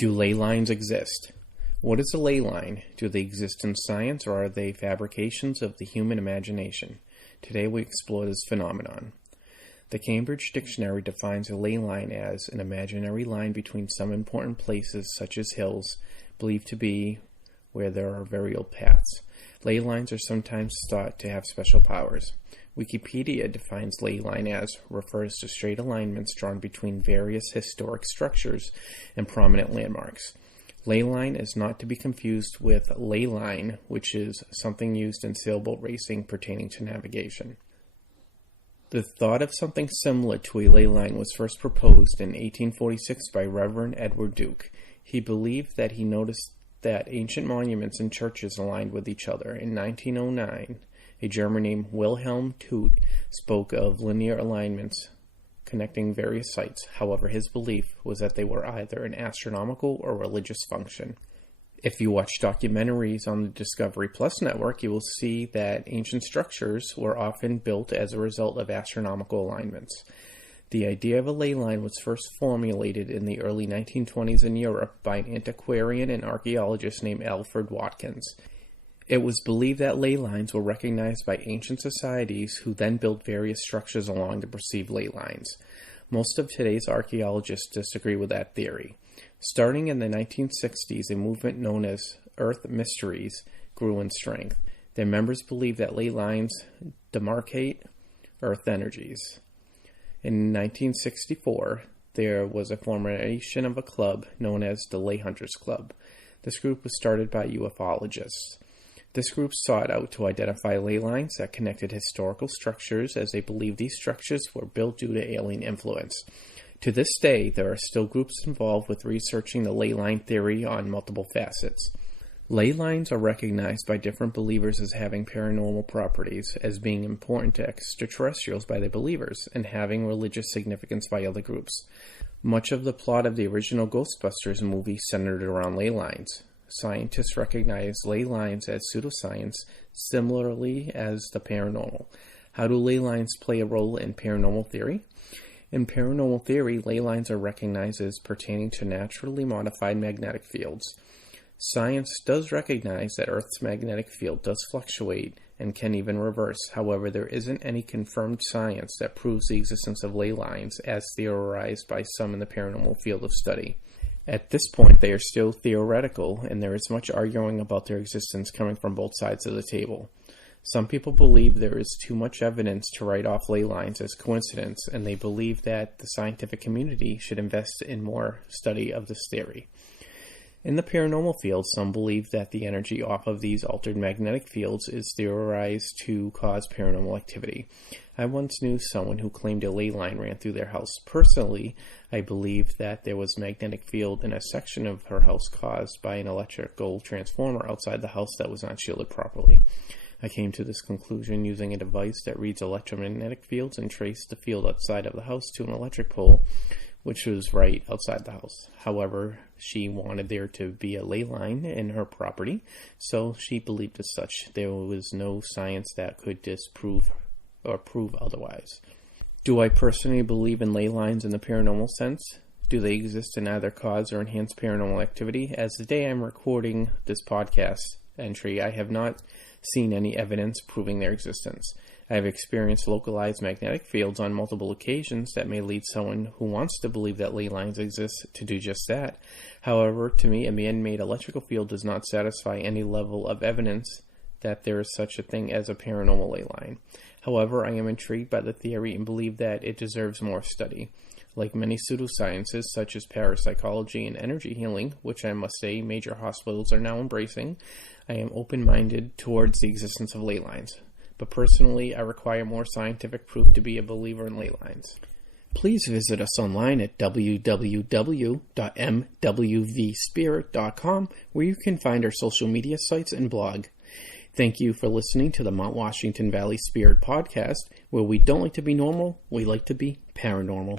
Do ley lines exist? What is a ley line? Do they exist in science, or are they fabrications of the human imagination? Today we explore this phenomenon. The Cambridge Dictionary defines a ley line as an imaginary line between some important places, such as hills, believed to be where there are very old paths. Ley lines are sometimes thought to have special powers. Wikipedia defines ley line as refers to straight alignments drawn between various historic structures and prominent landmarks. Ley line is not to be confused with ley line, which is something used in sailboat racing pertaining to navigation. The thought of something similar to a ley line was first proposed in 1846 by Reverend Edward Duke. He believed that he noticed that ancient monuments and churches aligned with each other. In 1909, a German named Wilhelm Todt spoke of linear alignments connecting various sites. However, his belief was that they were either an astronomical or religious function. If you watch documentaries on the Discovery Plus network, you will see that ancient structures were often built as a result of astronomical alignments. The idea of a ley line was first formulated in the early 1920s in Europe by an antiquarian and archaeologist named Alfred Watkins. It was believed that ley lines were recognized by ancient societies who then built various structures along the perceived ley lines. Most of today's archaeologists disagree with that theory. Starting in the 1960s, a movement known as Earth Mysteries grew in strength. Their members believed that ley lines demarcate Earth energies. In 1964, there was a formation of a club known as the Ley Hunters Club. This group was started by ufologists. This group sought out to identify ley lines that connected historical structures, as they believed these structures were built due to alien influence. To this day, there are still groups involved with researching the ley line theory on multiple facets. Ley lines are recognized by different believers as having paranormal properties, as being important to extraterrestrials by the believers, and having religious significance by other groups. Much of the plot of the original Ghostbusters movie centered around ley lines. Scientists recognize ley lines as pseudoscience, similarly as the paranormal. How do ley lines play a role in paranormal theory? In paranormal theory, ley lines are recognized as pertaining to naturally modified magnetic fields. Science does recognize that Earth's magnetic field does fluctuate and can even reverse. However, there isn't any confirmed science that proves the existence of ley lines as theorized by some in the paranormal field of study. At this point, they are still theoretical, and there is much arguing about their existence coming from both sides of the table. Some people believe there is too much evidence to write off ley lines as coincidence, and they believe that the scientific community should invest in more study of this theory. In the paranormal field, some believe that the energy off of these altered magnetic fields is theorized to cause paranormal activity. I once knew someone who claimed a ley line ran through their house. Personally, I believe that there was magnetic field in a section of her house caused by an electrical transformer outside the house that was not shielded properly. I came to this conclusion using a device that reads electromagnetic fields and traced the field outside of the house to an electric pole, which was right outside the house. However, she wanted there to be a ley line in her property, so she believed as such. There was no science that could disprove or prove otherwise. Do I personally believe in ley lines in the paranormal sense? Do they exist and either cause or enhance paranormal activity? As the day I'm recording this podcast entry, I have not seen any evidence proving their existence. I have experienced localized magnetic fields on multiple occasions that may lead someone who wants to believe that ley lines exist to do just that. However, to me, a man-made electrical field does not satisfy any level of evidence that there is such a thing as a paranormal ley line. However, I am intrigued by the theory and believe that it deserves more study. Like many pseudosciences such as parapsychology and energy healing, which I must say major hospitals are now embracing, I am open-minded towards the existence of ley lines. But personally, I require more scientific proof to be a believer in ley lines. Please visit us online at www.mwvspirit.com, where you can find our social media sites and blog. Thank you for listening to the Mount Washington Valley Spirit Podcast, where we don't like to be normal, we like to be paranormal.